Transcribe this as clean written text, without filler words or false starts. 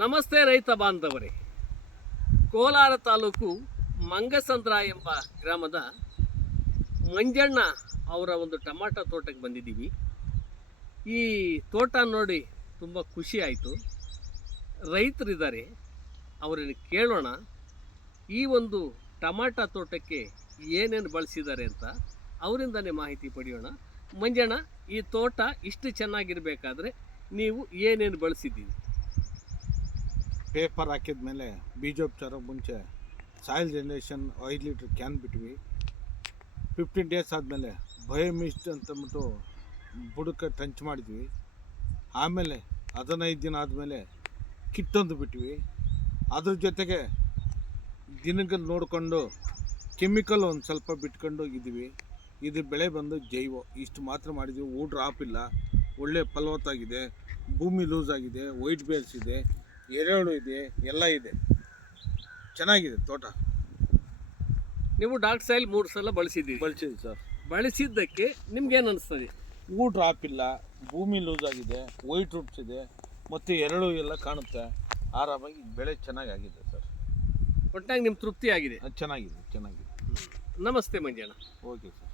ನಮಸ್ತೆ ರೈತ ಬಾಂಧವರೇ. ಕೋಲಾರ ತಾಲೂಕು ಮಂಗಸಂದ್ರ ಎಂಬ ಗ್ರಾಮದ ಮಂಜಣ್ಣ ಅವರ ಒಂದು ಟೊಮಾಟೊ ತೋಟಕ್ಕೆ ಬಂದಿದ್ದೀವಿ. ಈ ತೋಟ ನೋಡಿ ತುಂಬ ಖುಷಿ ಆಯಿತು. ರೈತರಿದ್ದಾರೆ, ಅವರನ್ನು ಕೇಳೋಣ ಈ ಒಂದು ಟೊಮಾಟೊ ತೋಟಕ್ಕೆ ಏನೇನು ಬಳಸಿದ್ದಾರೆ ಅಂತ ಅವರಿಂದನೇ ಮಾಹಿತಿ ಪಡೆಯೋಣ. ಮಂಜಣ್ಣ, ಈ ತೋಟ ಇಷ್ಟು ಚೆನ್ನಾಗಿರಬೇಕಾದ್ರೆ ನೀವು ಏನೇನು ಬಳಸಿದ್ದೀವಿ? ಪೇಪರ್ ಹಾಕಿದ ಮೇಲೆ ಬೀಜೋಪಚಾರಕ್ಕೆ ಮುಂಚೆ ಸಾಯಿಲ್ ಜನರೇಷನ್ 5 ಲೀಟ್ರ್ ಕ್ಯಾನ್ ಬಿಟ್ವಿ. 15 ಡೇಸ್ ಆದಮೇಲೆ ಬಯೋಮಿಸ್ಟ್ ಅಂತಂದ್ಬಿಟ್ಟು ಬುಡಕ್ಕೆ ಟಂಚ್ ಮಾಡಿದ್ವಿ. ಆಮೇಲೆ 15 ದಿನ ಆದಮೇಲೆ ಕಿಟ್ಟೊಂದು ಬಿಟ್ವಿ. ಅದ್ರ ಜೊತೆಗೆ ದಿನಗಳು ನೋಡಿಕೊಂಡು ಕೆಮಿಕಲ್ ಒಂದು ಸ್ವಲ್ಪ ಬಿಟ್ಕೊಂಡು ಹೋಗಿದ್ದೀವಿ. ಇದು ಬೆಳೆ ಬಂದು ಜೈವ, ಇಷ್ಟು ಮಾತ್ರ ಮಾಡಿದ್ವಿ. ಹೂ ಡ್ರಾಪ್ ಇಲ್ಲ, ಒಳ್ಳೆ ಫಲವತ್ತಾಗಿದೆ, ಭೂಮಿ ಲೂಸ್ ಆಗಿದೆ, ವೈಟ್ ಬೇರ್ಸ್ ಇದೆ, ಎರೆಹುಳು ಇದೆ, ಎಲ್ಲ ಇದೆ, ಚೆನ್ನಾಗಿದೆ ತೋಟ. ನೀವು ಡಾಕ್ಟರ್ ಸಾಯಿಲ್ 3 ಸಲ ಬಳಸಿದ್ದೀವಿ ಸರ್. ಬಳಸಿದ್ದಕ್ಕೆ ನಿಮ್ಗೇನು ಅನಿಸ್ತದೆ? ಹೂ ಡ್ರಾಪ್ ಇಲ್ಲ, ಭೂಮಿ ಲೂಸ್ ಆಗಿದೆ, ವೈಟ್ ರೂಟ್ಸ್ ಇದೆ, ಮತ್ತು ಎರೆಹುಳು ಎಲ್ಲ ಕಾಣುತ್ತೆ. ಆರಾಮಾಗಿ ಬೆಳೆ ಚೆನ್ನಾಗಿದೆ ಸರ್. ಒಟ್ಟಾಗಿ ನಿಮ್ಗೆ ತೃಪ್ತಿ ಆಗಿದೆ? ಚೆನ್ನಾಗಿದೆ. ನಮಸ್ತೆ ಮಂಜಣ್ಣ. Okay sir.